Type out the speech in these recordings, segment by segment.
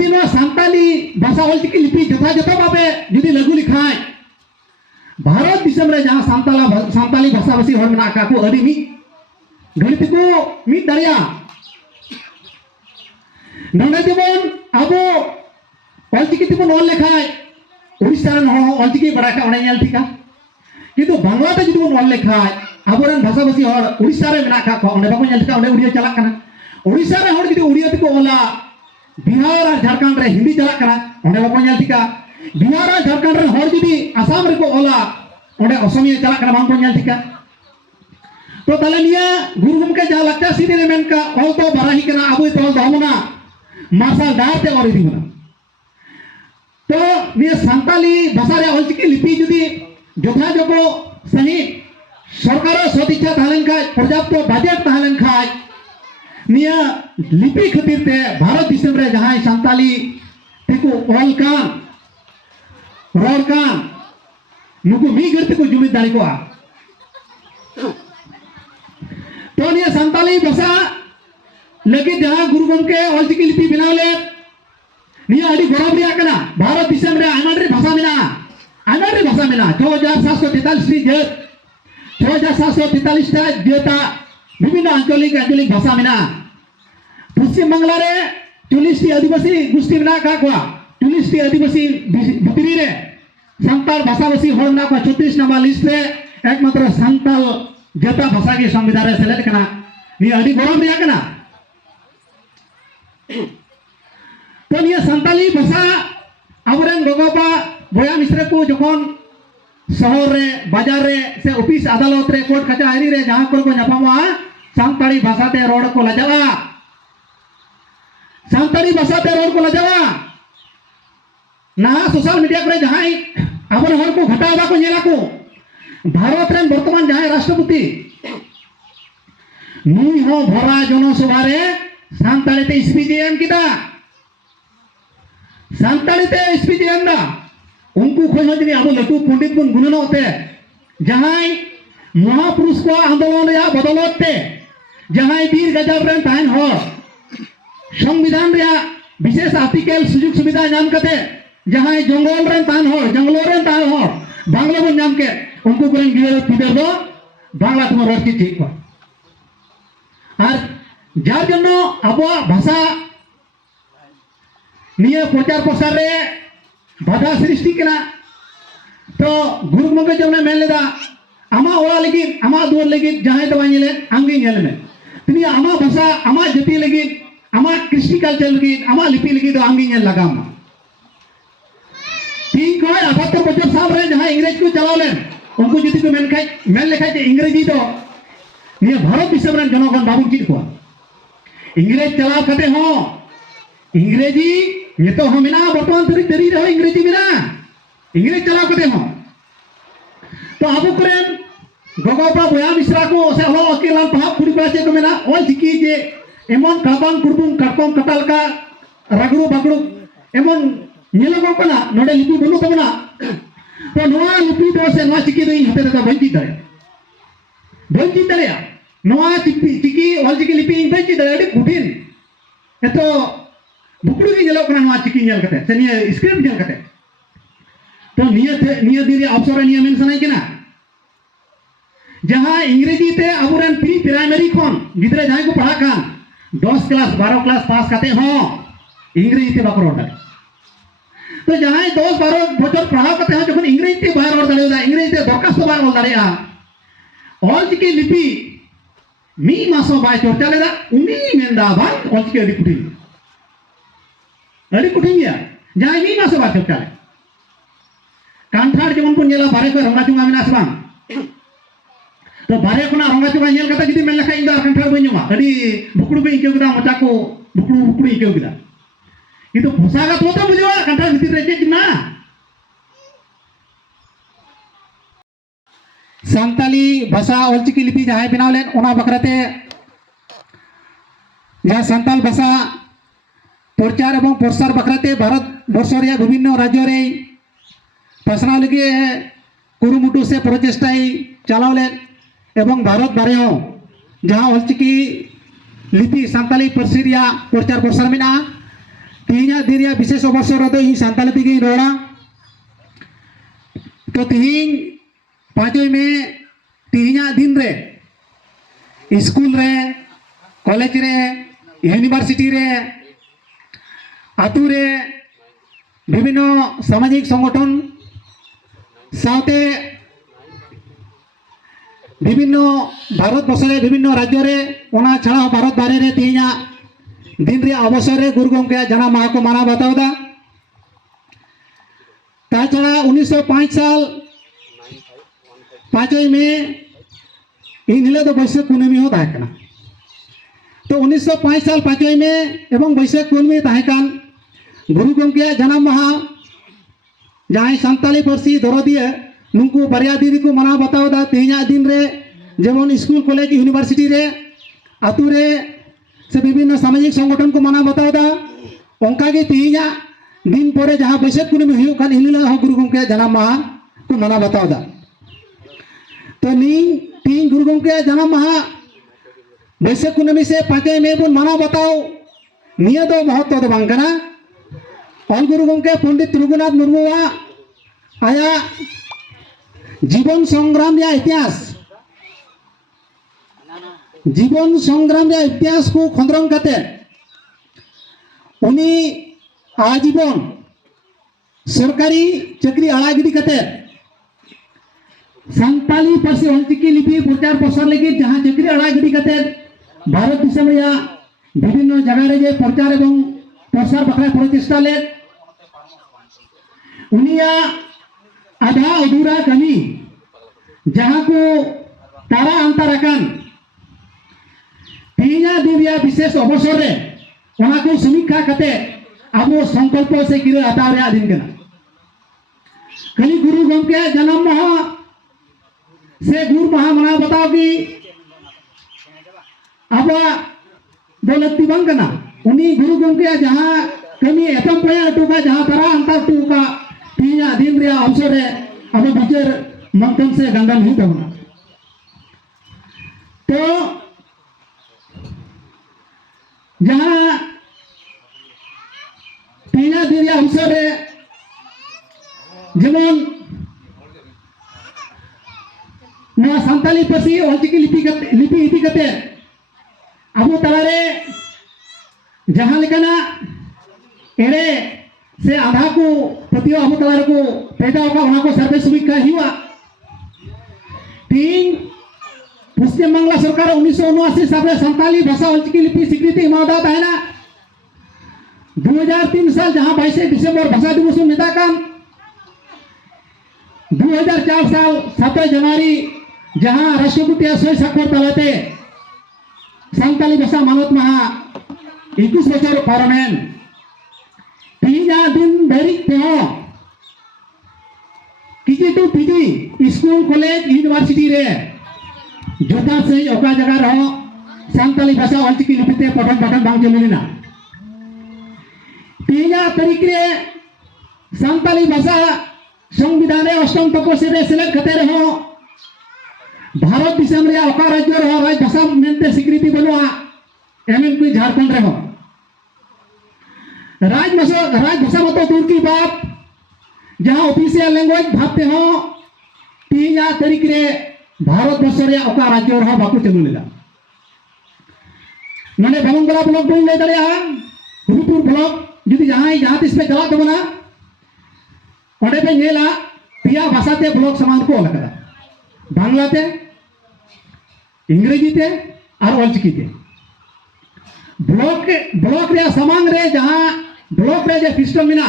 जुदी नवा सांताली भाषा ऑलचिकी लिपि जथा जथा भावे जुदी लागू लिखाय भारत दिसम रे जहां सांताली भाषा भाषी हर मेना का को अडी मी घड़ित को मी दरिया नोने जेमन आबो ऑलचिकी तेबन ऑल लेखाय उड़ीसा रन हर ऑलचिकी बड़ा का ओने नेल थिका किंतु बांग्ला ते जुदी बन ऑल लेखाय आबोरन भाषा भाषी हर उड़ीसा रे मेना का को ओने बाको नेल थिका ओने उड़िया चला कना उड़ीसा रे हर जुदी उड़िया तेको ओला बिहार और झारखंड रे हिंदी चला कना ओने बाको नेल थिका बिहार और झारखंड रे हर जुदी आसाम रे को ओला ओने असमिया चला कना बाको नेल थिका तो ताले निया गुरु गमके जा लगता सीधे रे मेन का ऑल तो बराही कना आबो तो दहमना मार्शल डार ते और दिमना तो निया सांताली भाषा रे ऑलचिकी लिपि जुदी जोथा जोको सही सरकार सदिच्छा ताहलेन खाय पर्याप्त बजट ताहलेन खाय निया लिपि खातिर ते भारत दिसम रे जहां सांताली तेको ऑल कान रोड कान नुकु मी गरते को जुमिद दाड़ी को आ तो निया सांताली भाषा लगे जहां गुरु गमके ऑलचिकी लिपि बनाव ले निया अडी गौरव रिया कना भारत दिसम रे आनाडरी भाषा मेना आनाडरी भाषा मेना 6743 टी जेत 6743 टा जेता विभिन्न आंचलिक भाषा मेना पश्चिम बांग्ला रे 40 टी आदिवासी गोष्ठी मेना का कोआ 40 टी आदिवासी भितरी रे सांताल भाषा भाषी हर मेना को 36 नंबर लिस्ट रे एकमात्र सांताल जेता भाषा के संविधान रे सेलेक्ट कना नि अडी गौरव रिया कना तो निया सांताली भाषा आबरेन गोगोबा बया मिश्र को जखन शहर रे बाजार रे से ऑफिस अदालत रे कोर्ट कचहरी रे जहां को नापामा सांताली भाषा ते रोड को लजावा सांताली भाषा ते रोड को लजावा ना सोशल मीडिया पर जहां आबर हर को घटावा को नेला को भारत रे वर्तमान जहां राष्ट्रपति नुई हो भरा जनसभा रे सांताली ते स्पीच एम किदा सांताली ते स्पीच एम दा उनको खोज जनी अब लटू पंडित बन गुणनो ते जहां महापुरुष को आंदोलन या बदौलत ते जहां वीर गजब रन ताइन हो संविधान रे विशेष आर्टिकल सुजुग सुविधा नाम कते जहां जंगल रन ताइन हो जंगलो रन ताइन हो बांग्ला बन नाम के उनको कोन गिर पिदर दो बांग्ला तुम रोड की ठीक हो और जार जन्नो अब भाषा निया प्रचार प्रसार रे बाधा सृष्टि कना तो गुरु गमके जमने मेन लेदा आमा ओरा लगी आमा दुर लगी जहां तो नेले आंगे नेल में तिनी आमा भाषा आमा जाति लगी आमा कृष्टि कल्चर लगी आमा लिपि लगी तो आंगे नेल लगाम तीन को 78 बछर साल रे जहां अंग्रेज को चलाव लेन उनको जति को मेन लेखाय जे अंग्रेजी तो निया भारत दिसम रे जनगण बाबू चित को अंग्रेज चलाव कते हो अंग्रेजी ये तो हम ना वर्तमान तरी तरी रहो अंग्रेजी मेना इंग्लिश चला कते हो तो आबो करेन गोगोपा बया मिश्रा को से हलो अकेला पहाब कुड़ी पाचे को मेना ऑलचिकी जे एमन काबान कुडबुम काटकोम कटाल का रगड़ू बगड़ू एमन नेलो को ना नोडे लिपि बनु तबना तो नोआ लिपि तो से नोआ चिकी दई हते तो बंची दरे नोआ चिकी ऑलचिकी लिपि बंची दरे अडी कठिन एतो बुकड़ू की जलो कना चिकी नेल कते से निया स्क्रिप्ट नेल कते तो निया दिरी अवसर निया मेन सनाई केना जहां अंग्रेजी ते अबुरन प्री प्राइमरी खन गिदरे जहां को पढ़ा कान 10 क्लास 12 क्लास पास कते हो अंग्रेजी ते बाको रोड तो जहां 10 12 बछर पढ़ा कते हो जखन अंग्रेजी ते बाहर रोड दाड़ेदा अंग्रेजी ते दरखास्त बाहर रोड दाड़ेया ऑलचिकी लिपि मी मासो बाय चर्चा लेदा उनी मेंदा बात ऑलचिकी अड़ी कुठिन गया जहां मी मासो बात चर्चा ले कांठार जेमन को नेला बारे को रंगा चुंगा मेना सबां तो बारे को ना रंगा चुंगा नेल कता जदी मेन लखा इंदा कांठार बइनुमा अड़ी बुकड़ू बे इकेउ गदा मचा को बुकड़ू इकेउ गदा किंतु भाषा का तो बुझवा कांठार भीतर रे जे ना सांताली भाषा ऑलचिकी लिपि जहां बनाव लेन ओना बकराते जहां सांताल भाषा प्रचार एवं प्रसार बकराते भारत वर्ष रे विभिन्न राज्य रे पासना लगे कुरुमुटु से प्रचेष्टाई चलाव लेन एवं भारत बारे जहां ऑलचिकी लिपि सांताली पार्सी प्रचार प्रसार मेना तीन दिन विशेष अवसर इन सानताली तेगी रोड़ा तो तीन 5 में तीन दिन रे स्कूल रे कॉलेज रे यूनिवर्सिटी रे आतु रे विभिन्न सामाजिक संगठन साथे विभिन्न भारत वर्ष विभिन्न राज्य रे ओना छाड़ा भारत बारे रे तीन दिन रे अवसर रे गुरु गोमके जन्म माह को माना बताओदा ता छाड़ा 1905 साल 5 में इन हिले तो बैशाख कुनमी हो ताकना तो 1905 साल 5 में एवं बैशाख कुनमी ताकन गुरु गोमके जन्म माह जहाँ सानताली पार्सी दरदिया नुकु बारिया दिन को माना बताओदा तेना दिन रे जेमन स्कूल कॉलेज यूनिवर्सिटी रे आतु रे से विभिन्न सामाजिक संगठन को माना बताओदा ओंका के तेना दिन पर जहाँ बैशाख कुनमी हुई कान हिला गुरु गोमके जन्म माह को माना बताओदा तो तीन गुरु गोमके जन्म माह बैशाख कुनमी से 5 में बन माना बताओ निया दो महत्व दो बांगना और गुरु गोमके पंडित रघुनाथ मुर्मू आया जीवन संग्राम या इतिहास को खंद्रम करते उन्हीं आजीवन सरकारी चक्री आड़ा गिडी करते सानताली पार्सी ऑलचिकी लिपि प्रचार प्रसार लगी जहाँ चक्री आड़ा गिडी करते भारत दिशा में या विभिन्न जगह रे प्रचार एवं प्रसार बखरा प्रचेष्टा ले उनिया आधा अधूरा कमी जहाँ को तारा अंतराकान तीना दिन या विशेष अवसर रे ओना को समीक्षा करते अब संकल्प से गिरे हटाव रे दिन कना खाली गुरु गोमके जन्म माह से गुरु माह मना बताओ कि अब दौलती बंग कना उन्हीं गुरु गोमके जहाँ कमी एतम पया टुका जहाँ तारा अंतर टुका तीन दिन रे अवसर है अब विचार मंथन से गंदम ही होना तो जहाँ तीन दिन रे अवसर है जेमन नवा सानताली पार्सी ऑलचिकी लिपि इति कते अब तालारे जहाँ लेकना एड़े से आधा को प्रतियो अब तलार को पैदा होगा वहाँ को सर्वे सुविधा हुआ तीन पश्चिम बांग्ला सरकार 1979 साल सानताली भाषा ऑलचिकी लिपि स्वीकृति एमादा है ना 2003 साल जहाँ 22 दिसंबर भाषा दिवस नेता काम 2004 साल 7 जनवरी जहाँ राष्ट्रपति सही साक्षर तलाते सानताली भाषा मानत महा 21 बছর पारनेन तीन दिन धरी किसी तो पीजी स्कूल कॉलेज यूनिवर्सिटी रे जोता से ओका जगह रहो सानताली भाषा ऑलचिकी लिपिते पठन पाठन बांग चलना तीन तारीख रे सानताली भाषा संविधान रे 8 तपसी रे सिलेक्ट करते रहो भारत दिसम रे ओका राज्य रहो राज भाषा मेनते स्वीकृति बनवा एमएन कोई झारखंड रे हो राजभाषा मत दूर की बात जहाँ ऑफिशियल लैंग्वेज भाबते हो 3 तारीख रे भारत वर्ष रे ओका राज्य रहा बाकू चलू लेगा माने भलंगला ब्लॉक बन ले दड़िया हुरुपुर ब्लॉक जुदी जहाँ तिस पे चला तबना ओडे पे नेला पिया भाषाते ब्लॉक समान को अलग बांग्लाते इंग्रेजी ते और ऑलचिकी ते ब्लॉक रे समान रे जहाँ ब्लॉक रे जे सिस्टम मिना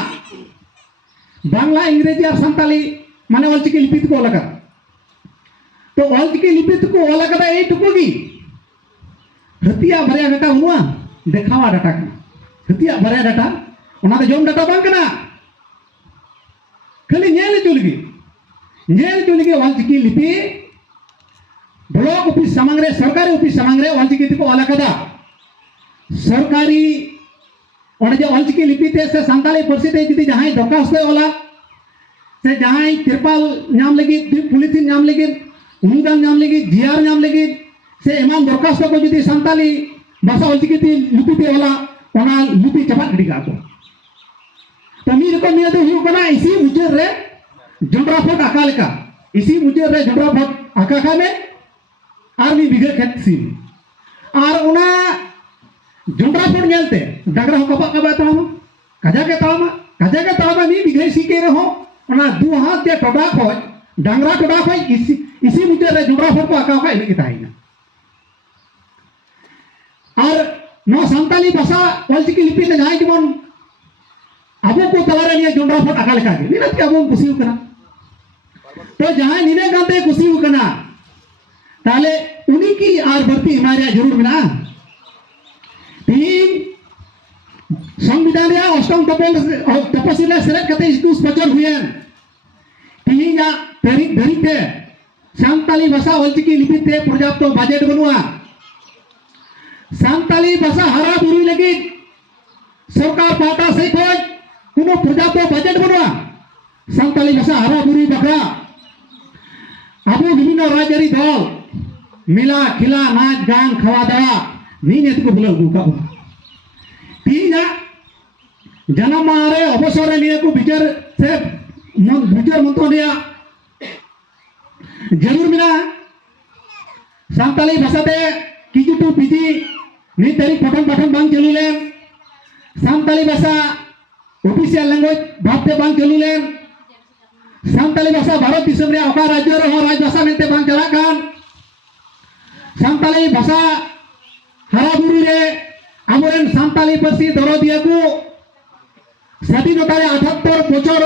बांग्ला इंग्रेजी और सानताली माने ऑलचिकी लिपि को अलग तो ऑलचिकी लिपि को अलग दा ए टुकुगी हतिया भरिया डाटा हुआ देखावा डाटा का हतिया भरिया डाटा ओना दे जोम डाटा बांग कना खाली नेल चुलगी ऑलचिकी लिपि ब्लॉक ऑफिस समंगरे सरकारी ऑफिस समंगरे ऑलचिकी को अलग दा सरकारी और जो ऑलचिकी लिपिते से सानताली पार्सी ते जुदी जहाँ दरखास्त वाला से जहाँ तिरपाल नाम लगी पुलिसिन नाम लगी अनुदान नाम लगी जीआर नाम लगी से एमान दरखास्त को जुदी सानताली भाषा ऑलचिकी लिपिते वाला ओना लिपि चपा गिडी का को तो मी रकम निया तो हुई कना इसी मुजर रे जोंड्रा फट आका लेका इसी मुजर रे जोंड्रा फट आका का में आर मी बिघा खेत सी आर उना जोंड्रा फट नेलते डांगरा हो कबा कबा तामा काजा के तामा मी बिघा सी के रहो उना दु हाथ ते टोडा खोय डांगरा टोडा खोय इसी मुजर रे जोंड्रा फट को आका का इने के ताइना और नो संताली भाषा ऑलचिकी लिपि ते जाय जेमन आबो को तलारे निया जोंड्रा फट आका लेका गे निना के आबो कुसी कना तो जहां निने गाते कुसी कना ताले उनी की आर भर्ती हमारे जरूर मिला तीन संविधान या अष्टम तपसिला सेलेक्ट कते इस्कुस बचर हुए तीन या तारीख धरिते संताली भाषा ऑलचिकी लिपि ते पर्याप्त बजट बनुआ संताली भाषा हरा बुरी लगी सरकार पाटा से कोई कुनो पर्याप्त बजट बनुआ संताली भाषा हरा बुरी बकरा अब विभिन्न राज्य दल मिला खिला नाच गान खावा दावा नीने को बुला गुका तीना जन्म मारे अवसर निये को विचार से विचार मंतो निया जरूर मिला संताली भाषा ते किजु टू पीजी नी तारीख पठन बांग चलू लेन संताली भाषा ऑफिशियल लैंग्वेज भाबते बांग चलू लेन संताली भाषा भारत दिसम रे ओका राज्य रे हो राज भाषा मेंते बांग चला कान संताली भाषा हरा बुरी रे आमरेन संताली पासी दरदिया को स्वाधीनता रे 78 बछर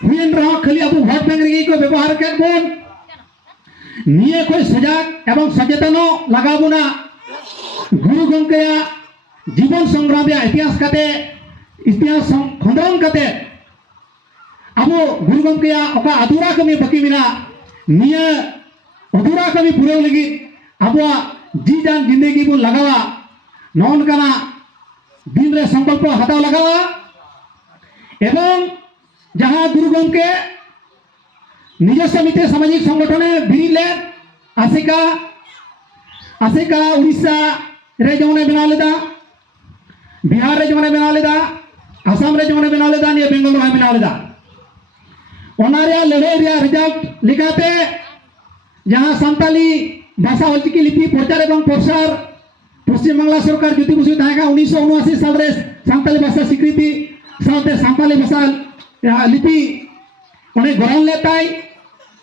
हुएन रहो खाली अब भोट बैंक रे को व्यवहार कर बोन निये कोई सजग एवं सचेतन लगाबोना गुरु गंकया जीवन संग्राम या इतिहास खंडन कते अब गुरु गंकया ओका अधूरा कमी बाकी मिना निये अधूरा कमी पूरे लगी अब जी जान जिंदगी बो लगावा नौन कना दिन रे संकल्प हताव लगावा एवं जहां गुरु गंके निज समिति सामाजिक संगठने बिरिले आसिका उड़ीसा रे जमने बना लेदा बिहार रे जमने बना लेदा आसाम रे जमने बना लेदा ने बेंगल रे बना लेदा ओनारिया लड़े रिया रिजल्ट लिखाते जहां संताली भाषा ऑलचिकी लिपि प्रचार एवं प्रसार पश्चिम बांग्ला सरकार ज्योति बसु ताका 1979 साल रे संताली भाषा स्वीकृति साथे संताली भाषा लिपि ओने गरन लेताई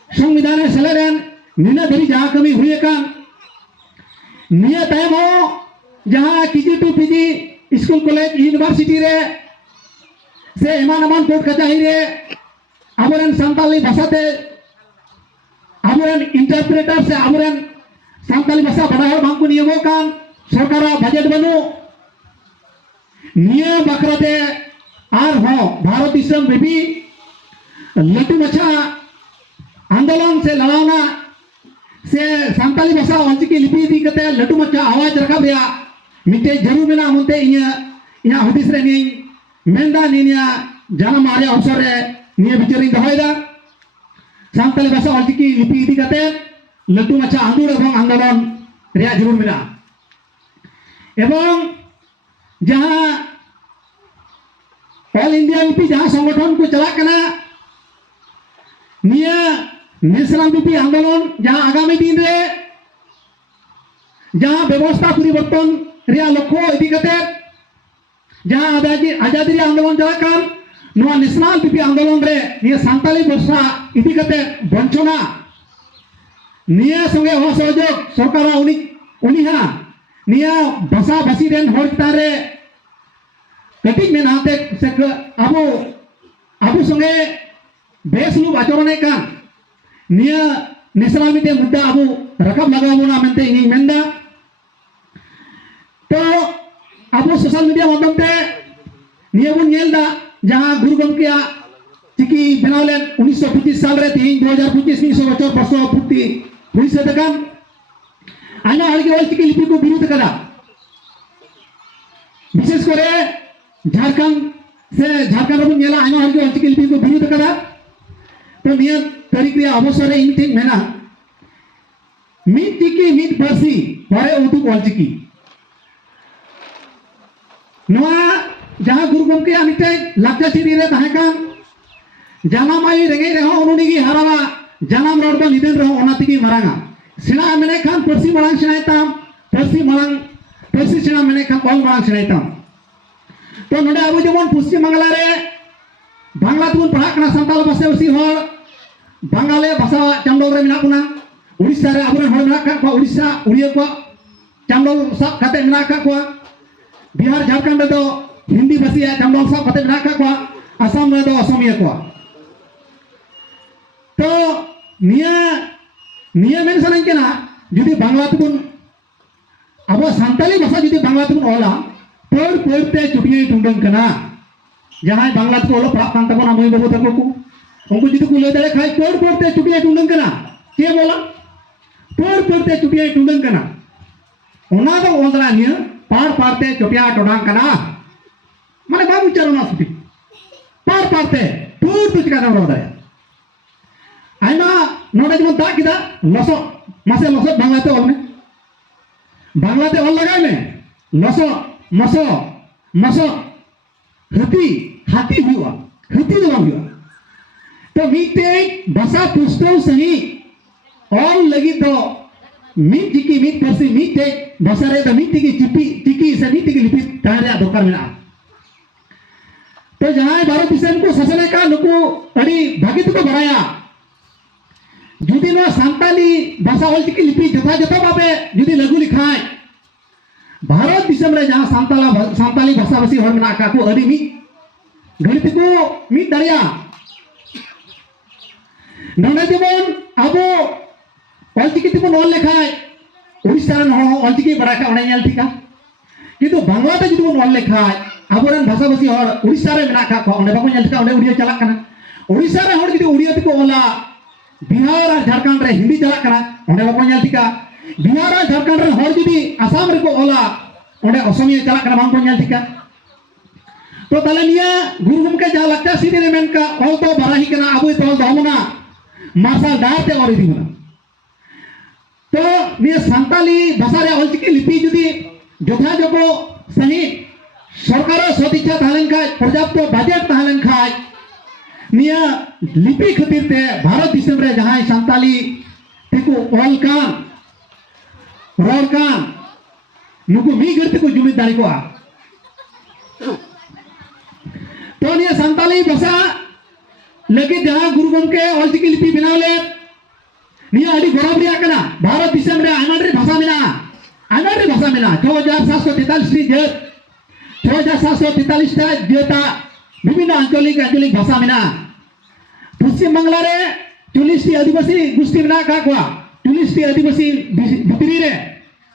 संविधान सेलेरेन निना धरी जहां कमी हुए कान निया टाइम हो जहां KG to PG school college university रे से एमान कोर्ट कचहरी रे आबरेन संताली भाषा ते आबरेन इंटरप्रेटर से आबरेन संताली भाषा बढ़ावा बांको नियमो कान सरकार बजट बनु निया बकराते आर हो भारत दिसम बेबी लटू मछा आंदोलन से लड़ाना से संताली भाषा ऑलचिकी लिपि दी कते लटू मछा आवाज रखा दिया मिटे जरूर मेना होते इया हुदिस रे नी मेंदा निया जाना मारे अवसर रे निया विचारिंग दहोयदा संताली भाषा ऑलचिकी लिपि दी कते लटू मछा आंदोलन रे जरूर मेना एवं जहां ऑल इंडिया लिपि जहां संगठन को चला कना निया नेशनल लिपि आंदोलन जहां आगामी दिन रे जहां व्यवस्था परिवर्तन रिया लक्ष्य इदी कते जहां आजादी आंदोलन चला कान नोआ नेशनल लिपि आंदोलन रे निया संताली भाषा इदी कते वंचना निया संगे असहयोग सरकार उनिहा निया भाषा भाषी रेन हर तारे कटिंग में नाते से अबो संगे बेसलूब आचरण का निया नेशनल मिटे मुद्दा अबो रकम लगाबोना मेनते इनी मेंदा तो अबो सोशल मीडिया माध्यम ते निया बन नेलदा जहां गुरु गंकिया चिकी बनावलेन 1925 साल रे 2025 नि 100 बछर बर्ष पूर्ति हुई से तकन आना हलके ऑलचिकी लिपि को विरोध करा विशेष करे झारखंड रबन नेला आना हलके ऑलचिकी लिपि को विरोध करा तो निया तारीख रे अवसर रे इनथिंग मेना मिट चिकी मिट पासी परे उतु ऑलचिकी नोआ जहां जहाँ गुरु गमके मिट्टे लाचा चिरी रे तहकान जानाम आई रेंगे रहो उन्होंने की हरावा जानाम रोड पर निधन रहो ओनातिकी मरांगा सेना मैंने खान परसी मरांग सेनाइताम परसी मरांग परसी सेना मैंने खान ऑल मरांग सेनाइताम तो नोडे अबो जेमन पश्चिम बांग्ला रे बांग्ला तुन पढ़ा कना संताल भाषा उसी हर बांगाले भाषा चांडोल रे मिना कुना उड़ीसा रे अबो हर मिना का उड़ीसा उड़िया को चांडोल सब खाते मिना का को बिहार झारखंड रे तो हिंदी भाषा चांडोल सब खाते मिना का को असम रे तो असमिया को तो निया निया मेन सनन केना जुदी बांग्ला तुन अब संताली भाषा जुदी बांग्ला तुन ओला पर पढ़ते चुटिया टुंडंग कना जहां बांग्ला को ओला पढ़ा कान तबना मई बाबू तको को उनको जुदी को ले दे खाई पर पढ़ते चुटिया टुंडंग कना के बोला पर पढ़ते चुटिया टुंडंग कना ओना तो ओलदरा निया पार पारते चुटिया टोडांग कना माने बा उच्चारण आसुती पार पारते पर तो चिका दम रोदा आइमा नोडे जमन दा किदा लसो मासे लसो बांग्लाते ओल में बांग्लाते ओल लगाय में लसो मसो मसो हाथी हाथी हुआ हाथी दो हुआ तो मीटे भाषा पुस्तक सही और लगी तो मीट जिकी मीट परसी मीटे भाषा रे तो मीट की चिकी से मीट की लिपि तारे दोकार में तो जहां भारत दिसम को शासन का नुको अड़ी भागी तो बराया जुदी नो सांताली भाषा ऑल चिकी लिपि जथा जथा बाबे जुदी लघु लिखाय भारत दिसम रे जहां सांताली भाषा भाषी हर मना का को अड़ी मी गणित को मी दरिया नोने जेमन अबो ऑलचिकी तिबन ऑल लेखाय उड़ीसा रन हो ऑलचिकी बड़ा का ओने नेल ठीका किंतु बांग्ला ते जुदी ऑल लेखाय अबोरन भाषा भाषी हर उड़ीसा रे मना का को ओने बाको नेल ठीका ओने उड़िया चला कना उड़ीसा रे हर जुदी उड़िया तिको ओला बिहार और झारखंड रे हिंदी चला कना ओने बाको नेल ठीका बिहार और झारखंड रे हर जुदी आसाम रे को ओला ओने असमिया चला कना बाको नेल ठीका तो ताले निया गुरु गमके जा लगता सीधे रे मेन का ऑल तो बराही कना अबो तो दमना मार्शल डार ते और दिना तो निया सांताली भाषा रे ऑलचिकी लिपि जुदी जोथा जोको सही सरकार सदिच्छा ताहलेन खाय पर्याप्त बजट ताहलेन खाय निया लिपि खातिर ते भारत दिसम रे जहां सांताली तेको ऑल कान रोड कान नुको मी गरते को जुमिद दारी को तो निया सांताली भाषा लगे जहां गुरु गमके ऑलचिकी लिपि बनावले निया अडी गौरव रिया कना भारत दिसम रे आनाडरी भाषा मिना 6743 टी जेत 6743 टा जेता विभिन्न आंचलिक भाषा मिना पश्चिम बांग्ला रे 40 टी आदिवासी गोष्ठी मिना का को 40 टी आदिवासी भितरी रे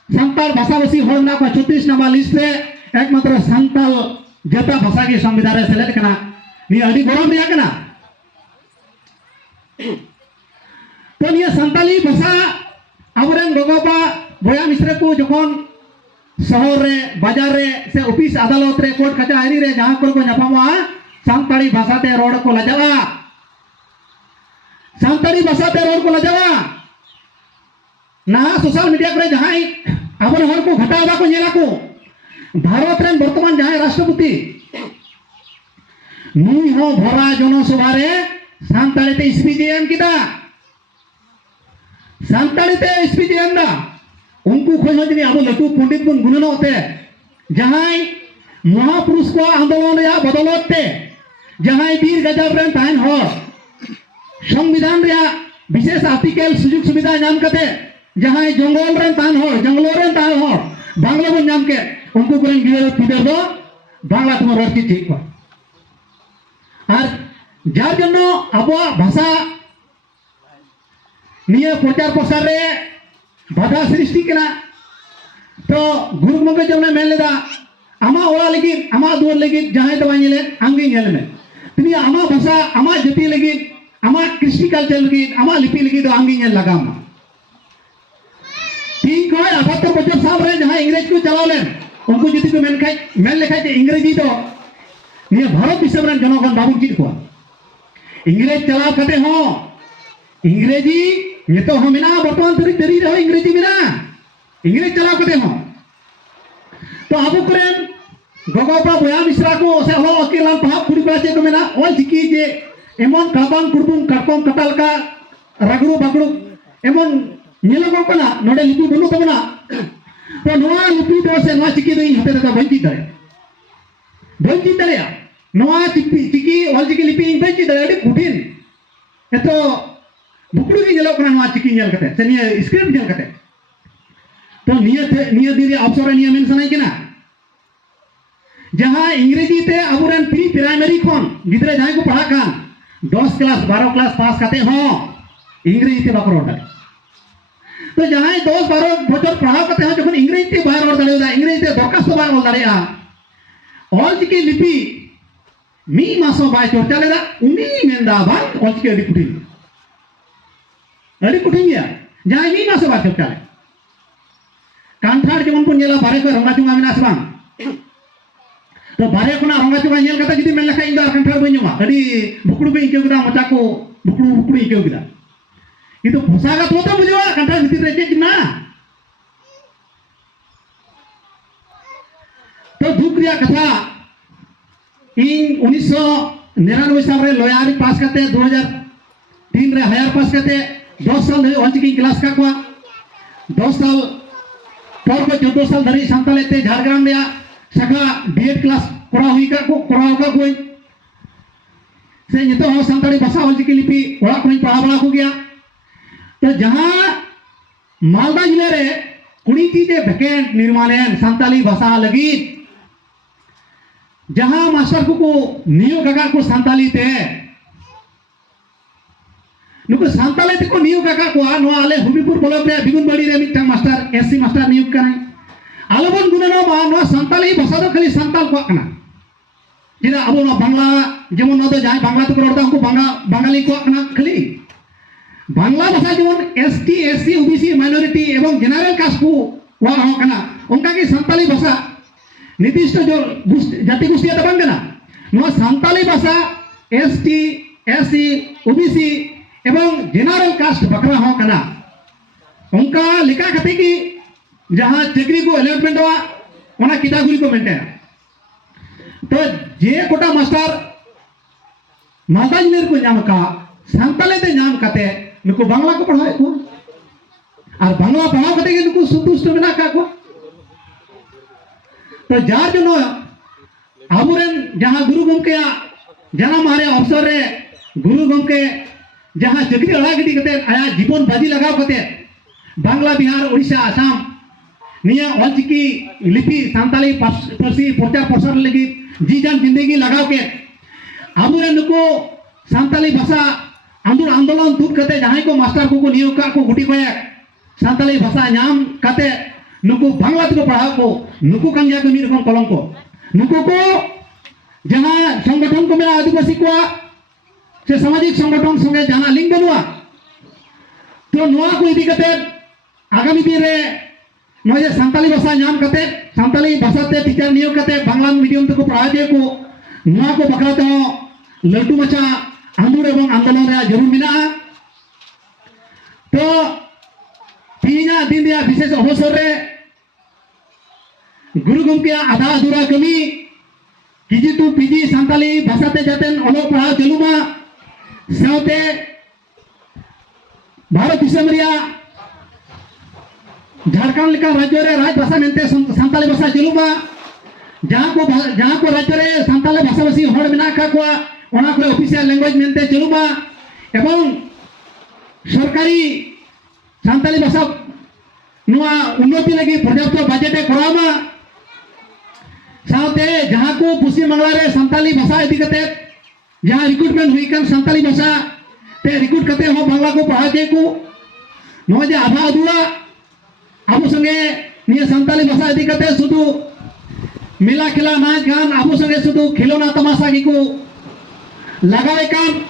संताल भाषा भाषी हर मिना को 36 नंबर लिस्ट रे एकमात्र संताल जेता भाषा के संविधान रे सेलेक्ट कना निया अडी गौरव रिया कना तो निया संताली भाषा अबरेन गोगोबा बया मिश्र को जखन शहर रे बाजार रे से ऑफिस अदालत रे कोर्ट कचहरी रे जहां को न्यापामा सांताली भाषा ते रोड को लजावा सांताली भाषा ते रोड को लजावा ना सोशल मीडिया पर जहां अबन हर को घटावा को नेला को भारत रे वर्तमान जहां राष्ट्रपति नुई हो भरा जनसभा रे सांताली ते स्पीच एम किदा सांताली ते स्पीच एम दा उनको खोज जनी अब लटू पंडित बन गुणन होते जहां महापुरुष को आंदोलन या बदौलत ते जहां वीर गजब रन ताइन हो संविधान रे विशेष आर्टिकल सुजुग सुविधा नाम कते जहां जंगल रन ताइन हो जंगलो रन ताइन हो बांग्ला बन नाम के उनको कोन गिदर दो बांग्ला तुम रोड की ठीक और जार जन्नो अब भाषा निया प्रचार प्रसार रे बाधा सृष्टि कना तो गुरु गमके जमने मेन लेदा आमा ओला लगी आमा दुर लगी जहां तो नेले आंगी नेल में तिनी आमा भाषा आमा जाति लगी आमा कृष्टि कल्चर लगी आमा लिपि लगी तो आंगी नेल लगाम तीन को 78 बछर साल रे जहां इंग्रेज को चलावलेन उनको जति को मेन लेखाय इंग्रेजी तो निया भारत दिसम रे जनगण बाबू चित को इंग्रेज चलाव कते हो इंग्रेजी ये तो हम ना वर्तमान तरी तरी रहो इंग्रेजी में ना इंग्रेज चलाव कते हो तो अब करें गगोपा बया मिश्रा को से हलो अकेलान पहाब कुड़ी करा चे को मेना ऑल चिकी जे एमन काबांग कुरबुम काटकोम कटाल का रगड़ू बगड़ू एमन ᱧᱮᱞᱚᱜᱚᱜ ᱠᱟᱱᱟ ᱱᱚᱰᱮ ᱞᱤᱯᱤ ᱵᱟᱹᱱᱩᱜ ᱛᱟᱵᱚᱱᱟ ᱛᱚ ᱱᱚᱣᱟ ᱞᱤᱯᱤ ᱫᱚ ᱥᱮ ᱱᱚᱣᱟ ᱪᱤᱠᱤ ᱫᱚ ᱤᱧ ᱦᱟᱛᱮ ᱨᱮᱫᱚ ᱵᱟᱹᱧ ᱪᱮᱫ ᱫᱟᱲᱮᱭᱟᱜᱼᱟ ᱱᱚᱣᱟ ᱪᱤᱠᱤ ᱚᱞᱪᱤᱠᱤ ᱞᱤᱯᱤ ᱤᱧ ᱵᱟᱹᱧ ᱪᱮᱫ ᱫᱟᱲᱮᱭᱟᱜᱼᱟ ᱟᱹᱰᱤ ᱠᱚᱴᱷᱤᱱ ᱮᱛᱚ ᱵᱩᱠᱲᱩ ᱜᱮ ᱧᱮᱞᱚᱜ ᱠᱟᱱᱟ ᱱᱚᱣᱟ ᱪᱤᱠᱤ ᱧᱮᱞ ᱠᱟᱛᱮ ᱥᱮ ᱱᱤᱭᱟᱹ ᱥᱠᱨᱤᱯᱴ ᱧᱮᱞ ᱠᱟᱛᱮ तो निया दिन अवसर निया मेन सनाई केना जहां इंग्रेजी ते अबुरन प्री प्राइमरी खन गिदरे जहां को पढ़ा कान 10 क्लास 12 क्लास पास करते हो इंग्रेजी ते बाको रोड तो जहां 10 12 बछर पढ़ा करते हो जखन इंग्रेजी ते बाहर रोड दाड़ेदा इंग्रेजी ते दरखास्त बाय रोड दाड़ेया ऑलचिकी लिपि मी मासो बाय चर्चा लेदा उनी मेंदा बाय ऑलचिकी अड़ी कुठिन गया जहां मी मासो बाय चर्चा ले कांठार जेमन को नेला बारे को रंगा चुंगा मेना से बांग तो बारे को ना रंगा चुंगा नेल कता जदी मेन लखा इंदा कांठार बई ᱧᱚᱢᱟ अडी बुकड़ू बई केउ गदा मचा को बुकड़ू केउ गदा किंतु भोसागा तो बुझवा कांठार भीतर रे चेक ना तो दुख रिया कथा इन 1999 साल रे लॉयर पास करते 2003 रे हायर पास करते 10 साल रे ऑलचिकी क्लास का को 10 साल पर को 14 साल धरी सांताले ते झारग्राम रे शाखा बीएड क्लास कोरा कोई से नितो हो सांताली भाषा ऑलचिकी लिपि ओड़ा कोई पढ़ा बड़ा को गया तो जहां मालदा जिले रे कुड़ी चीजे वैकेंट निर्माण सांताली भाषा लगी जहां मास्टर को नियोग काका को सांताली ते नुको सांताली ते को नियोग काका को नो आले हुमीपुर ब्लॉक रे बिगुनबाड़ी रे मिटang मास्टर एससी मास्टर नियोग कनाय आलोबन गुननो मा नो सांताली भाषा दो खाली सांताल को कना जेदा अब नो बांग्ला जेमन नो दो जाय बांग्ला तो रोडता को बांगाली को कना खाली बांग्ला भाषा जेमन एसटी एससी ओबीसी माइनॉरिटी एवं जनरल कास्ट को वा हो कना उनका की सांताली भाषा निर्दिष्ट जो जाति गोष्ठी तो बन गना नो सांताली भाषा एसटी एससी ओबीसी एवं जनरल कास्ट बकरा हो कना उनका लिखा कते की जहां चक्री को अलॉटमेंट हुआ ओना कितागुरी को मेंटेन तो जे कोटा मास्टर मालदा जिले को नाम का सांताली ते नाम कते नुको बांग्ला को पढ़ाए को और बांग्ला पढ़ाओ कते के नुको संतुष्ट मेना का को तो जार जनो आबुरेन जहां गुरु गमके जन्म हारे अवसर रे गुरु गमके जहां चक्री अड़ा गिटी कते आया जीवन बाजी लगाव कते बांग्ला बिहार ओडिशा आसाम निया ऑलचिकी लिपि सांताली पारसी प्रचार प्रसार लगी जी जान जिंदगी लगाव के आबुरेन नुको सांताली भाषा आंदोलन दूर कते जहां को मास्टर को नियोग का को गुटी को सांताली भाषा नाम कते नुको बांग्ला को पढ़ाओ को नुको कान गया कमी रकम कलम को नुको को जहां संगठन को मेरा आदिवासी को से सामाजिक संगठन संगे जहां लिंक बनवा तो नोआ को इदी कते आगामी दिन रे नोजे सांताली भाषा नाम कते सांताली भाषा ते टीचर नियोग कते बांग्ला मीडियम ते को पढ़ा दे को नोआ को बकरा तो लड्डू मचा आंदोलन एवं आंदोलन रे जरूर मिना तो तीना दिन दिया विशेष अवसर रे गुरु गमके आधा अधूरा कमी केजी टू पीजी सांताली भाषा ते जातेन ओलो पढ़ाव चलुमा सावते भारत दिसम रिया झारखंड लेका राज्य रे राज भाषा मेनते सांताली भाषा चलुमा जहां को राज्य रे सांताली भाषा भाषी हड़ मेना का को ओना को ऑफिशियल लैंग्वेज मेनते चलुमा एवं सरकारी सांताली भाषा नुआ उन्नति लगी पर्याप्त बजट करामा साथे जहां को पश्चिम बांग्ला रे सांताली भाषा इदी कते जहां रिक्रूटमेंट हुई kan सांताली भाषा ते रिक्रूट कते हो बांग्ला को पढ़ा के को नो जे आधा अधूरा आबो संगे निया सांताली भाषा इदी कते सुदु मेला खेला नाच गान आबो संगे सुदु खिलौना तमाशा की को लगावे कान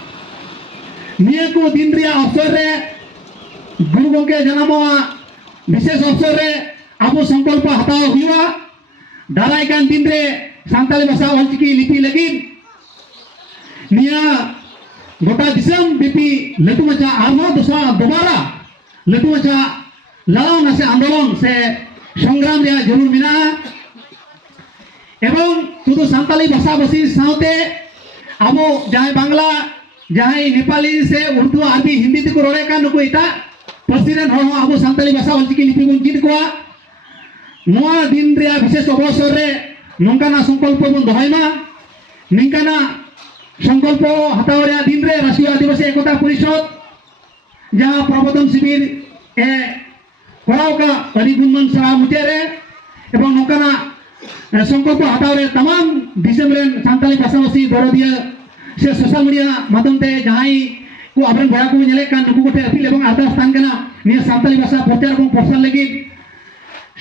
निया को दिन रिया अवसर रे गुरु गमके जन्मवा विशेष अवसर रे आबो संकल्प हताव हुआ दाराय कान दिन रे सांताली भाषा ऑलचिकी लिपि लगी निया गोटा दिसम बीपी लटू मचा आरहो दोबारा लटू मचा लड़ाव से आंदोलन से संग्राम रे जरूर मिना एवं शुद्ध सान्ताली भाषा भाषी साउते आबो जहां बांग्ला जहां नेपाली से उर्दू अरबी हिंदी तक रोड़े का नुको इटा पसिरन हो आबो सान्ताली भाषा ऑलचिकी लिपि बन चिद कोआ नोआ दिन रे विशेष अवसर रे नंकाना संकल्प बन दोहायमा निंकाना संकल्प हताव रे दिन रे राष्ट्रीय आदिवासी एकता परिषद जहां प्रबोधन शिविर ए कोराव का अली गुणमन सरा मुतेरे एवं नंकाना संकल्प हताव रे तमाम दिसम रे सान्ताली भाषा भाषी दरदिया से सोशल मीडिया माध्यम ते जहां को आबरन भया को नेले कान नुकु कोटे अपील एवं आदार स्थान कना निया सान्ताली भाषा प्रचार एवं प्रसार लगी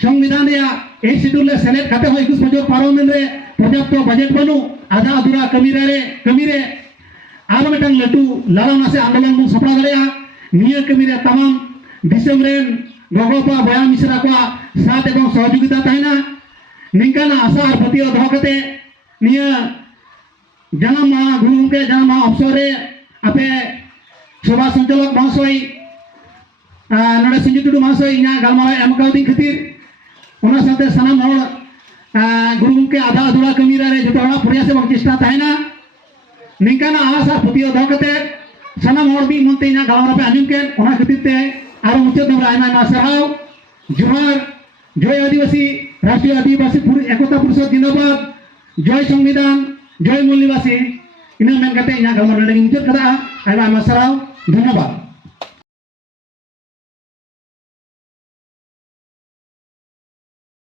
संविधान रे ए शेड्यूल ले सेलेक्ट खाते हो 21 बजर पार्लियामेंट रे पर्याप्त बजट बनु आधा अधूरा कमी रे आरो मिटन लटू लालाना से आंदोलन बन सपड़ा दरेया निया कमी रे तमाम दिसम रे गगोपा बया मिश्रा को साथ एवं सहयोगिता ताइना निंकाना आशा और पतियो दो कते निया जन्म मा गुरु के जन्म मा अवसर रे आपे सभा संचालक महाशय नडे संजय टुडू महाशय इना गलमारा एम काउदी खातिर उना साथे सनाम होड़ गुरु के आधा अधूरा कमी रे जतो हड़ा प्रयास एवं चेष्टा ताइना निंकाना आशा पतियो दो कते सनाम होड़ भी मनते इना गलमारा पे आंजम के उना खातिर ते आरो मुचाद नबरा आयमा सरहाव जोहार जय आदिवासी राष्ट्रीय आदिवासी एकता परिषद जिंदाबाद जय संविधान जय मूल निवासी इन मेन कते इना गलमारा मुचाद कदा आयमा सरहाव धन्यवाद।